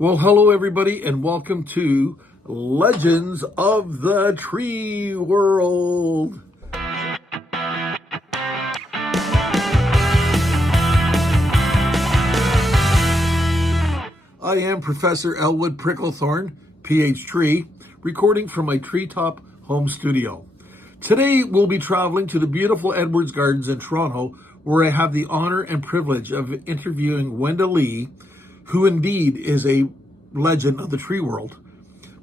Well, hello everybody, and welcome to Legends of the Tree World. I am Professor Elwood Pricklethorne, PhD, recording from my treetop home studio. Today we'll be traveling to the beautiful Edwards Gardens in Toronto, where I have the honor and privilege of interviewing Wenda Li, who indeed is a legend of the tree world.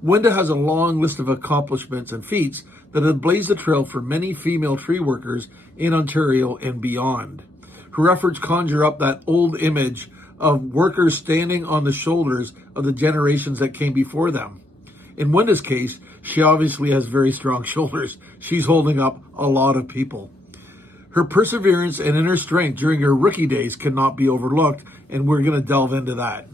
Wenda has a long list of accomplishments and feats that have blazed the trail for many female tree workers in Ontario and beyond. Her efforts conjure up that old image of workers standing on the shoulders of the generations that came before them. In Wenda's case, she obviously has very strong shoulders. She's holding up a lot of people. Her perseverance and inner strength during her rookie days cannot be overlooked, and we're going to delve into that.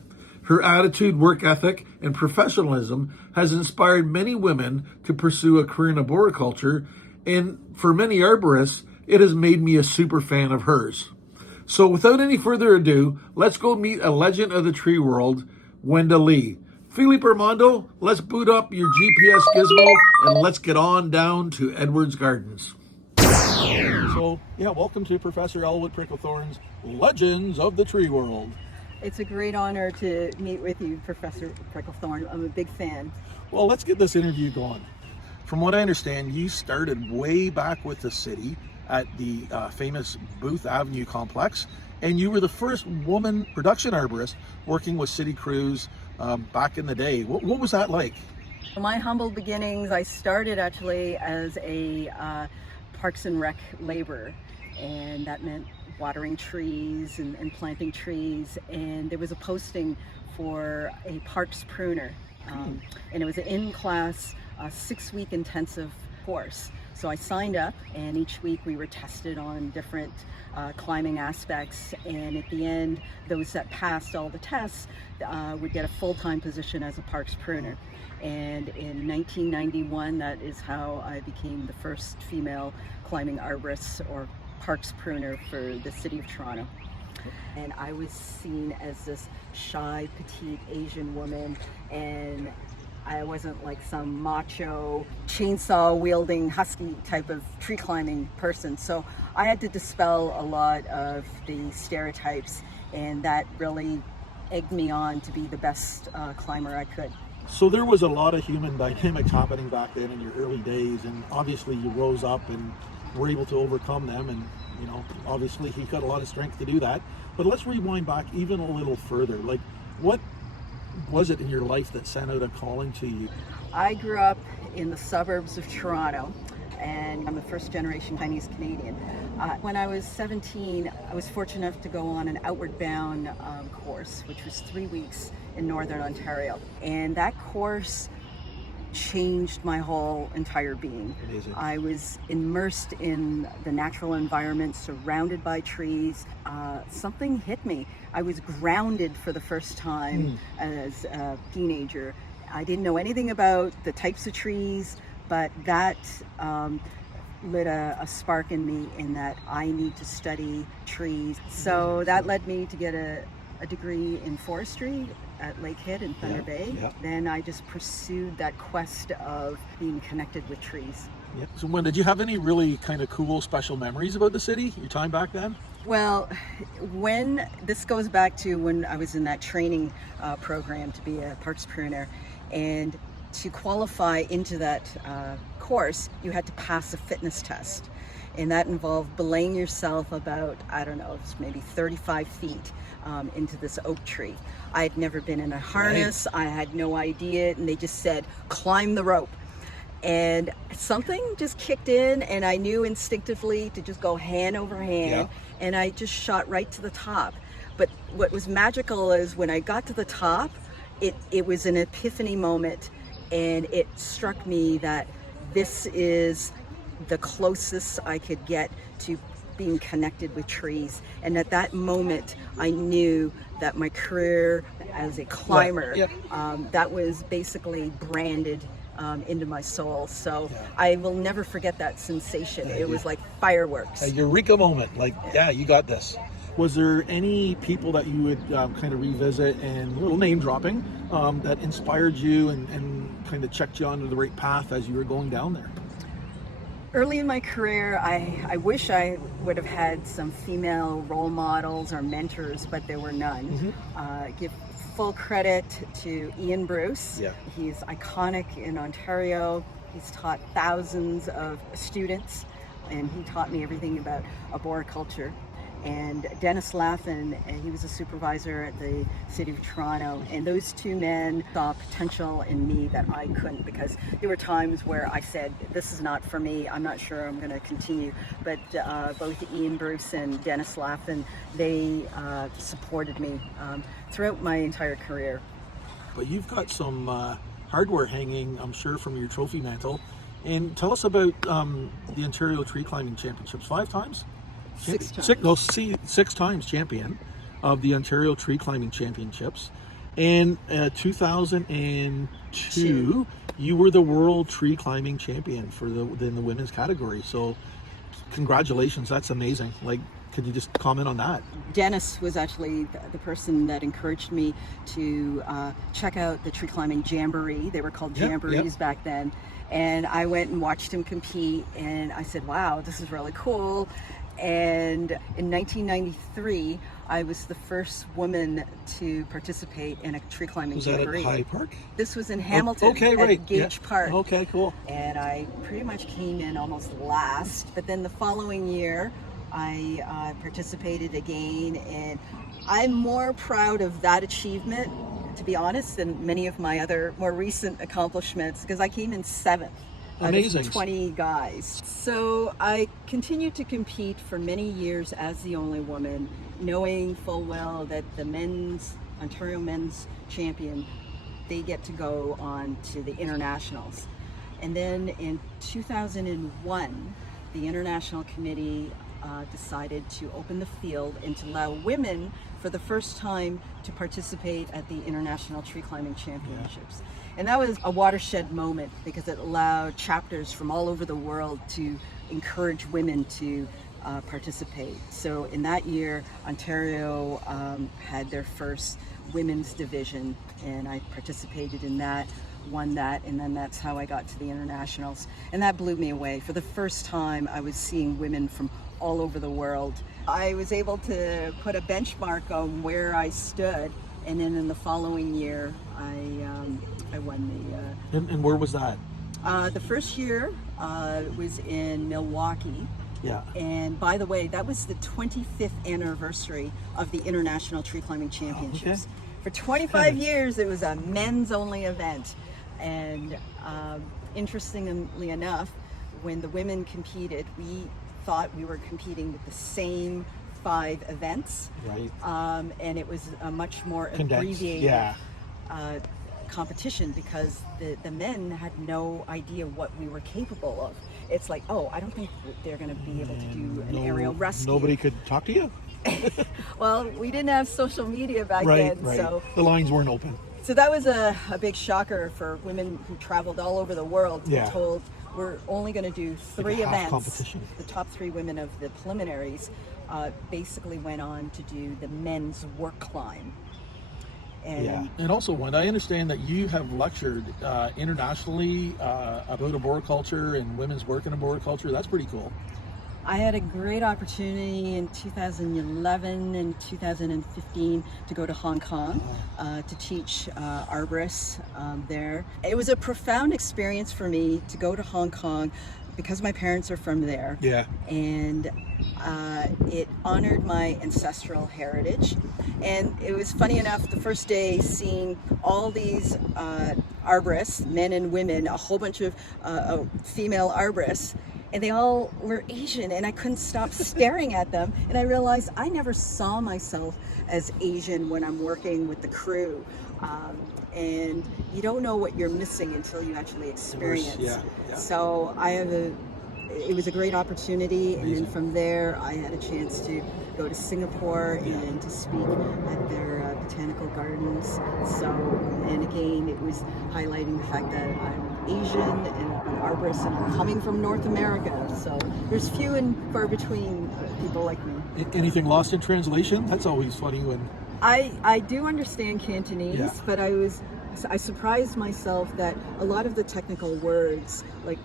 Her attitude, work ethic, and professionalism has inspired many women to pursue a career in arboriculture, and for many arborists, it has made me a super fan of hers. So without any further ado, let's go meet a legend of the tree world, Wenda Li. Philippe Armando, let's boot up your GPS gizmo and let's get on down to Edwards Gardens. So, welcome to Professor Elwood Pricklethorne's Legends of the Tree World. It's a great honor to meet with you, Professor Pricklethorne. I'm a big fan. Well, let's get this interview going. From what I understand, you started way back with the city at the famous Booth Avenue complex, and you were the first woman production arborist working with city crews back in the day. What was that like? My humble beginnings, I started actually as a Parks and Rec laborer, and that meant watering trees and planting trees, and there was a posting for a parks pruner, and it was an in-class 6-week intensive course. So I signed up, and each week we were tested on different climbing aspects, and at the end, those that passed all the tests would get a full-time position as a parks pruner. And in 1991, that is how I became the first female climbing arborist or parks pruner for the city of Toronto. And I was seen as this shy, petite Asian woman, and I wasn't like some macho, chainsaw wielding, husky type of tree climbing person. So I had to dispel a lot of the stereotypes, and that really egged me on to be the best climber I could. So there was a lot of human dynamics happening back then in your early days, and obviously you rose up and were able to overcome them, and obviously he got a lot of strength to do that. But let's rewind back even a little further. Like, what was it in your life that sent out a calling to you? I grew up in the suburbs of Toronto, and I'm a first generation Chinese Canadian. When I was 17, I was fortunate enough to go on an outward bound course, which was 3 weeks in Northern Ontario. And that course changed my whole entire being. Amazing. I was immersed in the natural environment, surrounded by trees. Something hit me. I was grounded for the first time as a teenager. I didn't know anything about the types of trees, but that lit a spark in me in that I need to study trees. So that led me to get a degree in forestry at Lakehead in Thunder Bay. Then I just pursued that quest of being connected with trees. So when did you have any really kind of cool special memories about the city, your time back then? Well, when this goes back to when I was in that training program to be a parks pruner, and to qualify into that course, you had to pass a fitness test. And that involved belaying yourself about, maybe 35 feet into this oak tree. I had never been in a harness. Right. I had no idea. And they just said, climb the rope. And something just kicked in, and I knew instinctively to just go hand over hand. Yeah. And I just shot right to the top. But what was magical is when I got to the top, it was an epiphany moment. And it struck me that this is the closest I could get to being connected with trees. And at that moment, I knew that my career as a climber, that was basically branded into my soul. So I will never forget that sensation. It was like fireworks. A eureka moment, like, you got this. Was there any people that you would kind of revisit, and a little name dropping, that inspired you and kind of checked you onto the right path as you were going down there? Early in my career, I wish I would have had some female role models or mentors, but there were none. Give full credit to Ian Bruce. Yeah. He's iconic in Ontario. He's taught thousands of students, and he taught me everything about arboriculture. And Dennis Laffin, and he was a supervisor at the City of Toronto, and those two men saw potential in me that I couldn't, because there were times where I said, this is not for me, I'm not sure I'm going to continue. But both Ian Bruce and Dennis Laffin, they supported me throughout my entire career. But you've got some hardware hanging, I'm sure, from your trophy mantle. And tell us about the Ontario Tree Climbing Championships. 5 times? 6 times. 6 times champion of the Ontario Tree Climbing Championships. And 2002, you were the World Tree Climbing Champion in the women's category. So congratulations, that's amazing. Like, could you just comment on that? Dennis was actually the person that encouraged me to check out the tree climbing jamboree. They were called jamborees back then. And I went and watched him compete, and I said, wow, this is really cool. And in 1993, I was the first woman to participate in a tree climbing jamboree. Was that at High Park? This was in Hamilton, at Gage Park. Okay, cool. And I pretty much came in almost last. But then the following year, I participated again, and I'm more proud of that achievement, to be honest, than many of my other more recent accomplishments, because I came in 7th. Amazing. Out of 20 guys. So I continued to compete for many years as the only woman, knowing full well that the Ontario men's champion, they get to go on to the internationals. And then in 2001, the International Committee decided to open the field and to allow women for the first time to participate at the International Tree Climbing Championships. And that was a watershed moment, because it allowed chapters from all over the world to encourage women to participate. So in that year, Ontario had their first women's division, and I participated in that, won that, and then that's how I got to the internationals. And that blew me away. For the first time, I was seeing women from all over the world. I was able to put a benchmark on where I stood, and then in the following year, I won the... And where was that? The first year was in Milwaukee. Yeah. And by the way, that was the 25th anniversary of the International Tree Climbing Championships. For 25 years, it was a men's only event. And interestingly enough, when the women competed, we thought we were competing with the same 5 events. Right. And it was a much more condensed, abbreviated competition, because the men had no idea what we were capable of. It's like, oh, I don't think they're going to be able to do an aerial rescue. Nobody could talk to you? Well, we didn't have social media back then. Right. So the lines weren't open. So that was a big shocker for women who traveled all over the world to be told, we're only going to do 3 events. Competition. The top 3 women of the preliminaries basically went on to do the men's work climb. And also, Wenda, I understand that you have lectured internationally about arboriculture and women's work in arboriculture. That's pretty cool. I had a great opportunity in 2011 and 2015 to go to Hong Kong to teach arborists there. It was a profound experience for me to go to Hong Kong, because my parents are from there. Yeah. And it honored my ancestral heritage. And it was funny enough, the first day, seeing all these arborists, men and women, a whole bunch of female arborists, and they all were Asian, and I couldn't stop staring at them. And I realized I never saw myself as Asian when I'm working with the crew. And you don't know what you're missing until you actually experience. So it was a great opportunity. Amazing. And then from there, I had a chance to go to Singapore and to speak at their botanical gardens. So, and again, it was highlighting the fact that I'm Asian and an arborist, and I'm coming from North America. So there's few and far between people like me. Anything lost in translation? That's always funny when... I do understand Cantonese, Yeah. but I surprised myself that a lot of the technical words, like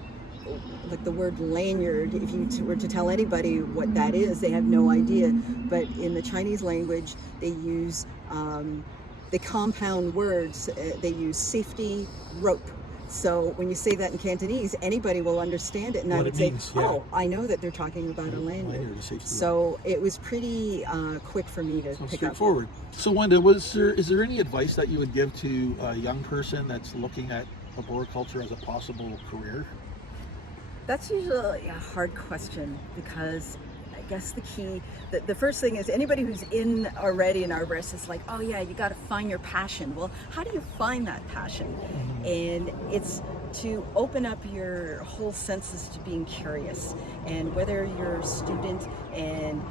the word lanyard, if you were to tell anybody what that is, they have no idea. But in the Chinese language, they use the compound words. They use safety rope. So when you say that in Cantonese, anybody will understand it. And What I would it say, means, yeah. oh, I know that they're talking about a lanyard. Lanyard, a safety rope. So it was pretty quick for me to pick up. Straightforward. So Wenda, is there any advice that you would give to a young person that's looking at arboriculture as a possible career? That's usually a hard question because I guess the key, the first thing is anybody who's already an arborist is like, oh yeah, you got to find your passion. Well, how do you find that passion? And it's to open up your whole senses to being curious. And whether you're a student, and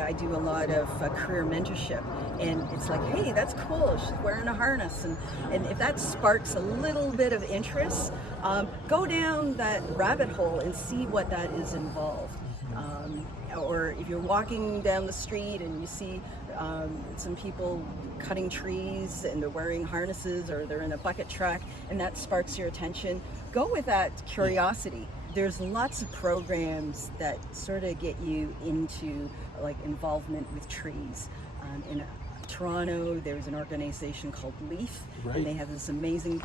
I do a lot of career mentorship, and it's like, hey, that's cool, she's wearing a harness. And if that sparks a little bit of interest, go down that rabbit hole and see what that is involved. Or if you're walking down the street and you see some people cutting trees and they're wearing harnesses or they're in a bucket truck and that sparks your attention, go with that curiosity. There's lots of programs that sort of get you into like involvement with trees. In Toronto, there's an organization called LEAF, Right. and they have this amazing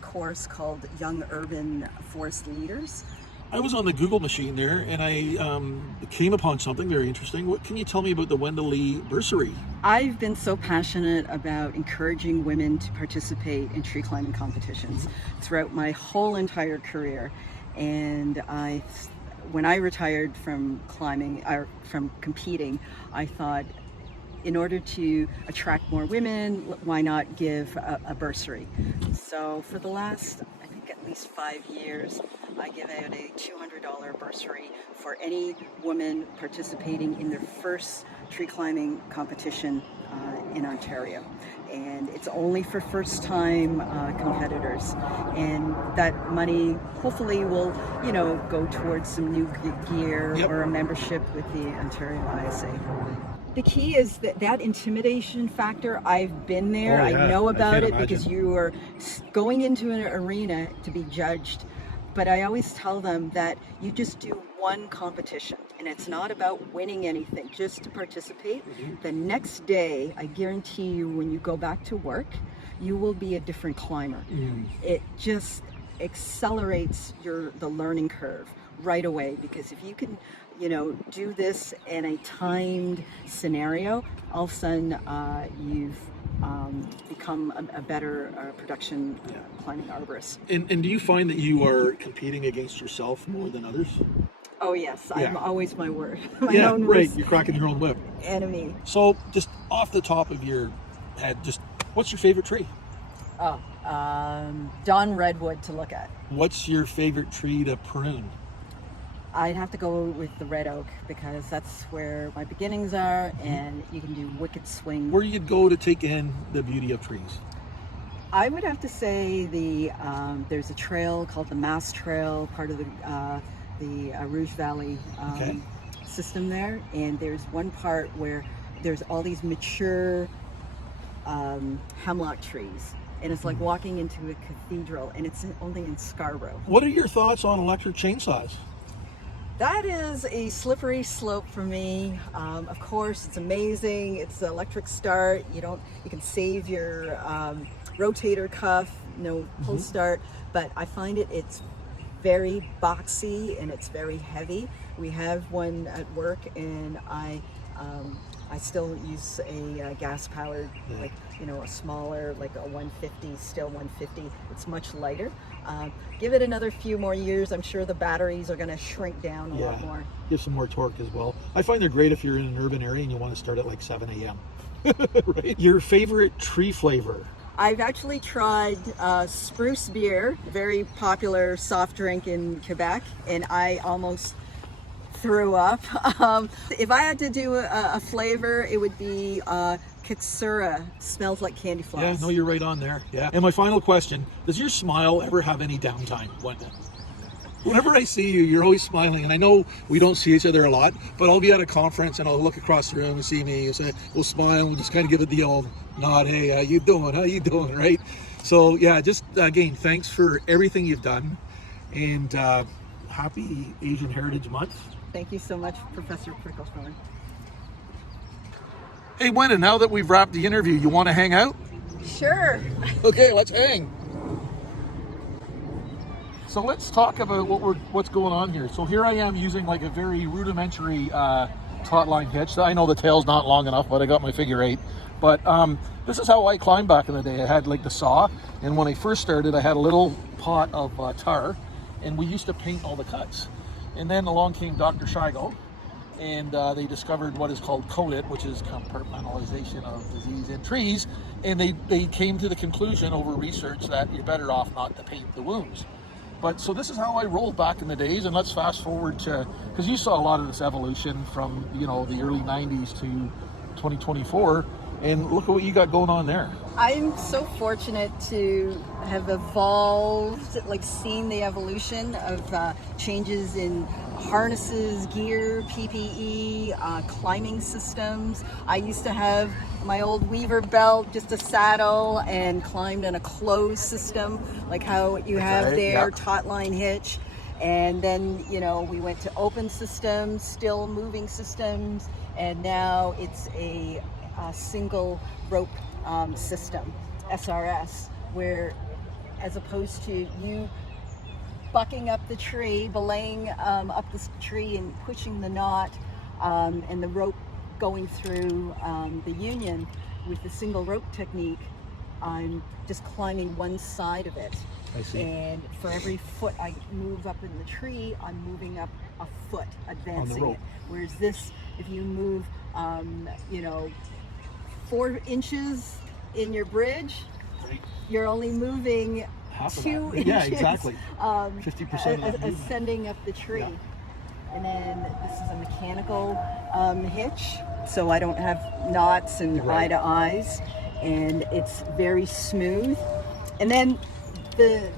course called Young Urban Forest Leaders. I was on the Google machine there, and I came upon something very interesting. What can you tell me about the Wenda Li bursary? I've been so passionate about encouraging women to participate in tree climbing competitions throughout my whole entire career. And when I retired from climbing, or from competing, I thought, in order to attract more women, why not give a bursary? So for the last, I think at least 5 years, I give out a $200 bursary for any woman participating in their first tree climbing competition in Ontario. And it's only for first-time competitors. And that money hopefully will, go towards some new gear or a membership with the Ontario ISA. The key is that intimidation factor. I've been there. Oh, yeah. I know I about can't it imagine. because you are going into an arena to be judged. But I always tell them that you just do one competition and it's not about winning anything, just to participate. The next day, I guarantee you, when you go back to work, you will be a different climber. It just accelerates the learning curve right away, because if you can do this in a timed scenario, all of a sudden you've become a better production climbing arborist. And do you find that you are competing against yourself more than others? Oh yes, Yeah. I'm always my own Right. worst You're cracking your own whip. enemy. So, just off the top of your head, what's your favorite tree? Oh, Dawn redwood to look at. What's your favorite tree to prune? I'd have to go with the red oak because that's where my beginnings are, and you can do wicked swing. Where you'd go to take in the beauty of trees? I would have to say there's a trail called the Mass Trail, part of the Rouge Valley system there, and there's one part where there's all these mature hemlock trees, and it's like walking into a cathedral, and it's only in Scarborough. What are your thoughts on electric chainsaws? That is a slippery slope for me. Of course, it's amazing. It's the electric start. You can save your rotator cuff, no pull start, but I find it's very boxy and it's very heavy. We have one at work, and I still use a gas-powered, a smaller, like a 150, still 150. It's much lighter. Give it another few more years. I'm sure the batteries are going to shrink down a lot more. Give some more torque as well. I find they're great if you're in an urban area and you want to start at like 7 a.m. Right? Your favorite tree flavor? I've actually tried spruce beer, very popular soft drink in Quebec, and I almost threw up. If I had to do a flavor, it would be Katsura. Smells like candy floss. Yeah, no, you're right on there. Yeah. And my final question, does your smile ever have any downtime, Wenda? Whenever I see you, you're always smiling, and I know we don't see each other a lot, but I'll be at a conference and I'll look across the room and see me, and say, we'll smile, and we'll just kind of give it the old nod, hey, how you doing, right? So yeah, just again, thanks for everything you've done, and happy Asian Heritage Month. Thank you so much, Professor Pricklethorne. Hey, Wenda, now that we've wrapped the interview, you want to hang out? Sure. Okay, let's hang. So let's talk about what's going on here. So here I am using like a very rudimentary taut line hitch. I know the tail's not long enough, but I got my figure 8. But this is how I climbed back in the day. I had like the saw, and when I first started, I had a little pot of tar, and we used to paint all the cuts. And then along came Dr. Shigo, and they discovered what is called CODIT, which is compartmentalization of disease in trees, and they came to the conclusion over research that you're better off not to paint the wounds. But so this is how I rolled back in the days, and let's fast forward to, because you saw a lot of this evolution from, you know, the early 90s to 2024, and look at what you got going on there. I'm so fortunate to have evolved, like seen the evolution of changes in harnesses, gear, PPE, climbing systems. I used to have my old weaver belt, just a saddle, and climbed in a closed system, like how you have there, taut line hitch. And then, you know, we went to open systems, still moving systems, and now it's a single rope system, SRS, where as opposed to you bucking up the tree, belaying up the tree and pushing the knot, and the rope going through the union with the single rope technique, I'm just climbing one side of it. I see. And for every foot I move up in the tree, I'm moving up a foot, advancing it. Whereas this, if you move, you know, 4 inches in your bridge, you're only moving half of 2 that. inches. Yeah, exactly. 50% of that ascending up the tree. Yeah. And then this is a mechanical hitch, so I don't have knots and eye to eyes, and it's very smooth. And then the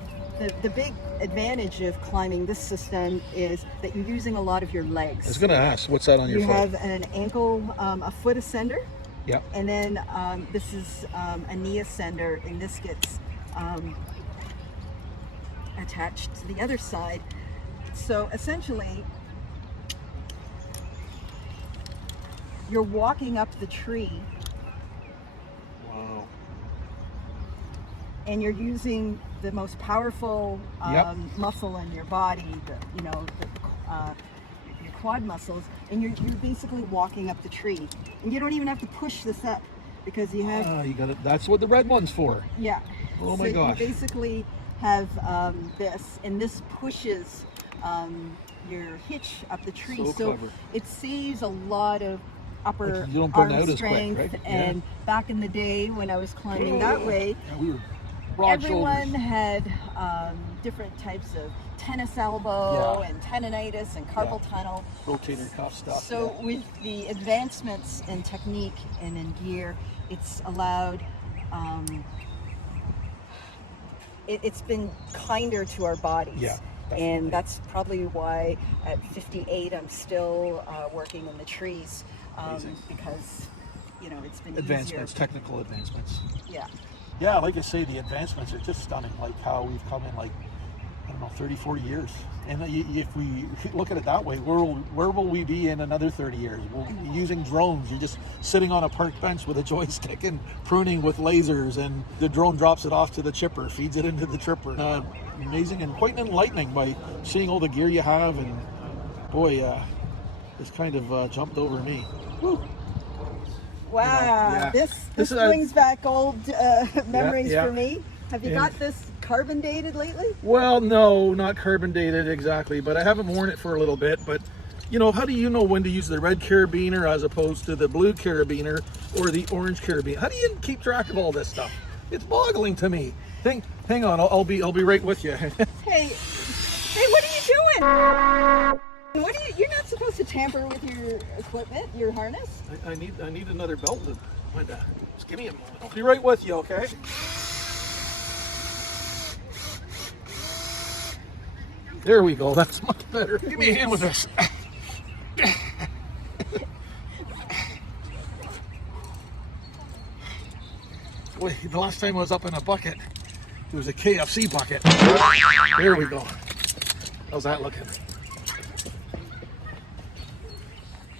big advantage of climbing this system is that you're using a lot of your legs. I was going to ask, what's that on your foot? You have an ankle, a foot ascender. Yep. And then this is a knee ascender, and this gets attached to the other side. So essentially, you're walking up the tree. Wow. And you're using the most powerful muscle in your body, your quad muscles, and you're basically walking up the tree. And you don't even have to push this up because you have. You got it. That's what the red one's for. Yeah. Oh my gosh. You basically have this, and this pushes your hitch up the tree. So clever. It saves a lot of upper you don't burn arm out as strength. quick, right? And back in the day when I was climbing that way, we were broad everyone shoulders. had different types of tennis elbow and tendonitis and carpal tunnel. Rotator cuff stuff. So with the advancements in technique and in gear, it's allowed, it's been kinder to our bodies. Yeah, and that's probably why at 58 I'm still working in the trees, because, you know, it's been advancements, easier. technical advancements. Yeah. Yeah, like I say, the advancements are just stunning, like how we've come in, like, I don't know, 30, 40 years. And if we look at it that way, where will we be in another 30 years? We'll be using drones. You're just sitting on a park bench with a joystick and pruning with lasers, and the drone drops it off to the chipper, feeds it into the tripper. Amazing and quite enlightening by seeing all the gear you have, and boy, it's kind of jumped over me. Woo. Wow, this brings back old memories for me. Have you got this carbon dated lately? Well, no, not carbon dated exactly, but I haven't worn it for a little bit. But, you know, how do you know when to use the red carabiner as opposed to the blue carabiner or the orange carabiner? How do you keep track of all this stuff? It's boggling to me. Hang on, I'll be right with you. Hey, what are you doing? You're not supposed to tamper with your equipment, your harness. I need another belt loop. Wenda, just give me a moment. I'll be right with you, okay? There we go. That's much better. Give me a hand with this. Wait, the last time I was up in a bucket, it was a KFC bucket. There we go. How's that looking?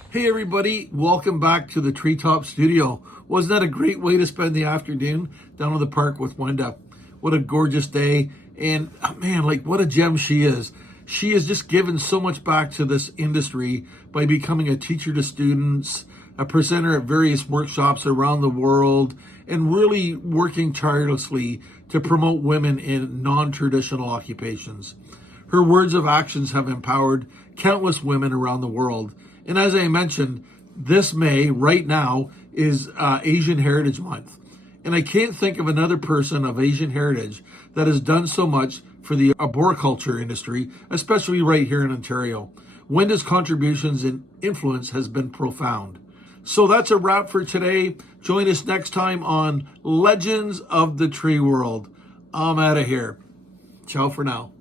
Hey everybody, welcome back to the Treetop Studio. Wasn't that a great way to spend the afternoon down in the park with Wenda? What a gorgeous day. And man, like what a gem she is. She has just given so much back to this industry by becoming a teacher to students, a presenter at various workshops around the world, and really working tirelessly to promote women in non-traditional occupations. Her words of actions have empowered countless women around the world. And as I mentioned, this May, right now, is Asian Heritage Month. And I can't think of another person of Asian heritage that has done so much for the arboriculture industry, especially right here in Ontario. Wenda's contributions and influence has been profound. So that's a wrap for today. Join us next time on Legends of the Tree World. I'm out of here. Ciao for now.